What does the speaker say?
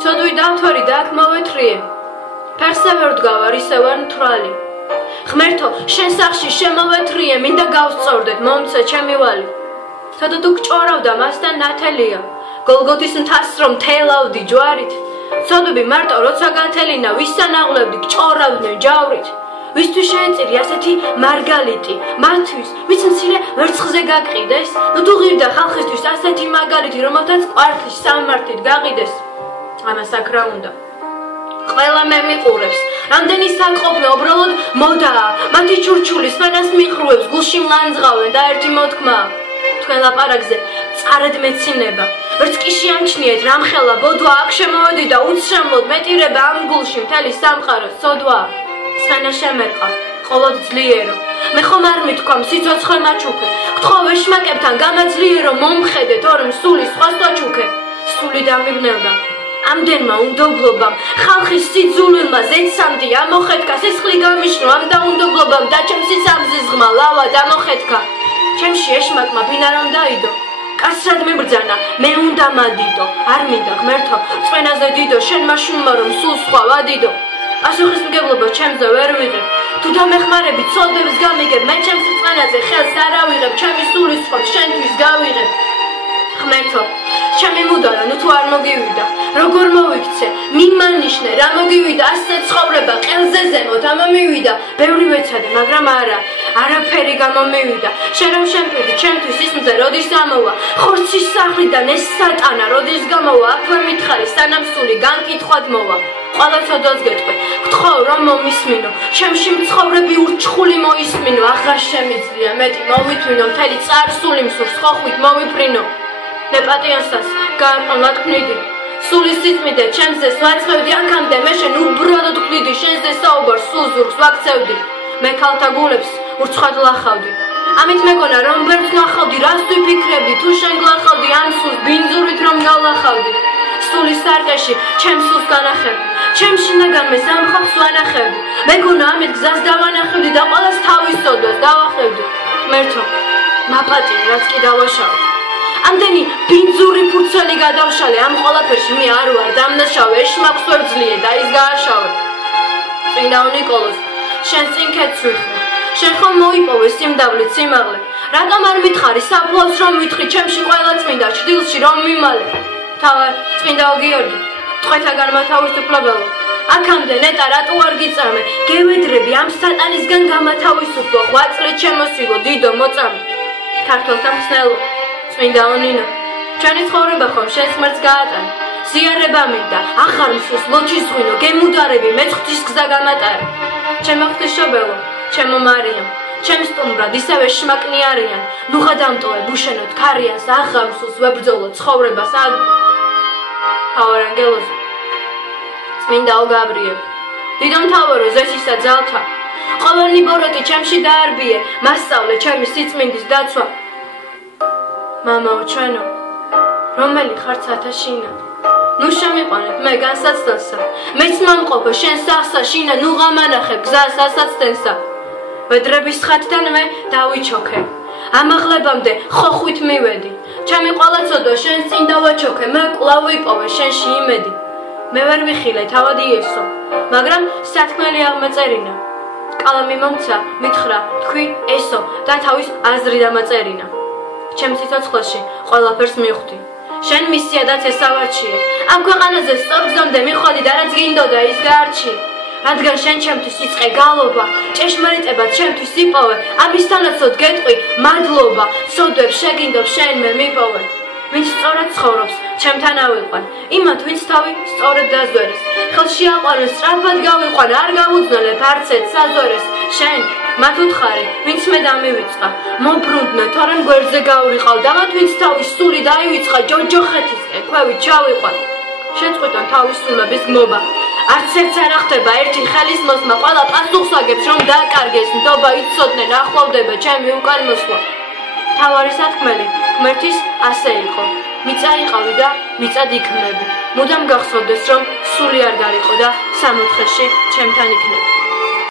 ცოდვი დავთვარი და აქ მოვეთრიე. ფერსე ვერ ვდგავარ, ისე ვარ მთვრალი. ღმერთო, შენ სახში შემოვეთრიე, მინდა გავსწორდეთ, მომცე ჩემი ვალი. თოდა თუ გჭორავდა მასთან ნათელია, გოლგოთის მთას რომ თელავდი ჯვარით. ცოდვები მარტო როცა გათელინა, ვისანაღლებდი გჭორავდნენ ჯავრით. ვისთვის შეეწირი ასეთი მარგალიტი, მათთვის, ვიც მცირე ვერცხლზე გაგყიდეს, ნუ თუ ღირდა ხალხისთვის ასეთი მაგალითი, რომელთაც ყვარლის სამართლით გაყიდეს. ამას აქ რა უნდა? ყველა მე მიყურებს, რამდენი საკყოფნა უბრალოდ მოდაა, მათი ჩურჩული სვენას მიყრუებს, გულში მლანძღავენ და ერთი მოთქმაა. თქვენ ლაპარაკზე წარად მეცინება, ვერც კი შეამჩნიეთ რამხელა ბოდვა აქ შემოვედი და უცრემლოდ მეტირება ამ გულში მთელი სამყაროს ცოდვაა. სვენა შემერყა, ყოლოდ ძლიერო, მე ხომ არ მithქვამ სიცოცხლე მაჩუქე, გთხოვ ეშმაკებთან გამაძლიერო, მომხედე თორემ სული სხვას ვაჩუქე. სული დამიბნელდა ამდენმა უნდობლობამ, ხალხის სიძულვილმა ზეცამდე ამოხედკა, სისხლი გამიშნო ამ დაუნდობლობამ და ჩემს სისამზიზღმა ლავა დამოხედკა. ჩემში ეშმაკმა ბინა რომ დაიდო, კაცრად მიბრძანა, მე უნდა მადიდო, არ მინდა ღმერთო, წვენაზე დიდო, შენ მაშულმა რომ სულ სხვა ვადიდო. პასუხისმგებლობა ჩემზე ვერ ვიღებ, თუ დამეხმარები ცოდვებს გამიგებ, მე ჩემს წვენაზე ხელს არ ავიღებ, ჩემი სულის სხვა შენთვის გავიღებ. ღმერთო, ჩემი მუდარა, ნუ თუ არ მოგივიდა, როგორ მოვიქცე, მიმანიშნე, რა მოგივიდა, ასე ცხოვრება, ყელზე ზემოთ ამომივიდა, ბევრი ვეცადე, მაგრამ არაფერი გამომივიდა. შენ რომ შემპირდი, ჩემთვის ის მზე როდის ამოვა, ხორცის სახლიდან ეს სატანა როდის გამოვა, აქვე მითხარი, სანამ სული განკითხვად მოვა. ყველა ცოდვას გეტყვი, გთხოვ რომ მომისმინო, ჩემში მცხოვრები ურჩხული მოისმინო, აღარ შემიძლია მეტი მოვითვინო, მთელი წარსული მსურს ხოხვით მოვიფრინო. მე პატიოსას გაარყონლად ქმნიდი, სულის სიწმიდე ჩემზე ვაწყევდი, აქამდე მე შენ უბრალოდ ქმნიდი, შენზე საუბარს სულ ზურგს ვაქცევდი. მე ქალთა გულებს ურცხვად ლახავდი, ამით მეგონა რომ ვერც ნახავდი, რას ვიფიქრებდი, თუ შენ გლახავდი ამ სულს ბინძურით რომ გავლახავდი. სულის სარკეში ჩემს სულს განახებდი, ჩემს შინაგანმე სამ ხალხს ვანახებდი, მეგონა ამით გზას დავანახებდი და ყველას თავის სოდვას დავახევდი. ღმერთო, მაპატიე, რაც კი დავაშავე, ამდენი ბინძური ფურცელი გადავშალე, ამ ყველაფერში მე არ ვარ დამნაშავე, ეშმაკს ვერ ძლიე და ის გააშავე. წმინდა ნიკოლოზ, შენ წინ ქეთს ვიხმე, შენ ხომ მოიპოვე სიმდაბლით სიმაღლე, რატომ არ მითხარი საფლავს რომ ვიტყვი, ჩემში ყველა წმინდა ჭდილში რომ მიმალე. თავარ წმინდა გიორგი, ტყვეთაგან მათავისუფლებელო, აქამდე ნეტა რატო არ გიწამე, გევედრები ამ სატანისგან გამათავისუფლო, 8 წლით შემოსილო დიდო მოწამე. ქართველთა მხსნელო, წმინდა ნინო, ჩვენი ცხოვრება ხომ შენ ღმერთს გაატანა, ზიარება მინდა, აღარ მსურს ლოჩის ღვინო, გემუდარები, მე ღვთის გზა გამატარე. ჩემო ღვთისმშობელო, ჩემო მარიამ, ჩემს სტუმრად ისევე შმაკნი არიან, ნუღა დამტოვე ბუშენოთ ქარიას, აღარ მსურს ვებრძოლო ცხოვრებას თავარ ანგელოზი, წმინდაო გაბრიელ, დიდო მთავარო ზესისა ძალთა, ყოველნი ბოროტი ჩემში დაარბიე, მასწავლე ჩემი სიწმინდის დაცვა. მამაო ჩვენო, რომელი ხარ ცათა შინა, ნუ შემიყვანებ მე განსაცდელსა, მეც მომყოფო შენ სახსა შინა, ნუ გამანახებ გზას ასაცდენსა. ვედრების ხატთან მე დავიჩოქე, ამაღლებამდე ხოხვით მივედი, ჩემი ყველა ცოდვა შენ წინ დავაჩოქე, მე კვლავ ვიპოვე შენში იმედი. მე ვერ ვიხილე თავად იესო, მაგრამ სათქმელი აღმაწერინა, კალამი მომცა, მითხრა, თქვი ესო და თავის აზრი დამაწერინა. ჩემ სიცოცხლეში ყველაფერს მივხვდი, შენ მისიადაც ესავარჩიე, ამ ქვეყანაზე სწორ გზამდე მიხვალდი და რაც გინდოდა ის გაარჩიე. რადგან შენ ჩემთვის იწყე გალობა, ჭეშმარიტება ჩემთვის იპოვე, ამისთანაცოდ გეტყვი მადლობა, სოდვებს შეგინდობ შენ მე მიპოვე. ვინც სწორად ცხოვრობს, ჩემთან ავიყვან, იმათ ვინც თავი სწორად დაზვერეს, ხელში აყვანეს, სწრაფად გავიყვან, არ გავუძნელებ არცეთ საზვერეს. შენ მათ უთხარი, ვინც მე დამივიწყა, მომბრუნდნენ, თორემ გვერდზე გავრიყავ და მათ ვინც თავის სული დაივიწყა, ჯოჯოხეთისკენ ქვევით ჩავიყვან. შეწყვიტონ თავის სულების გმობა, არც ერთს არ ახდება ერთი ხელის მოსმა, ყველა პასუხს აგებს რომ დააკარგეს ნდობა, იცოდნენ ახლოვდება ჩემი უკან მოსვლა. თავარი სათქმელი ღმერთის ასე იყო, მიწა იყავი და მიწად იქმნები, მუდამ გახსოვდეს რომ სული არ გარიყო და 60-ში ჩემთან იქნები.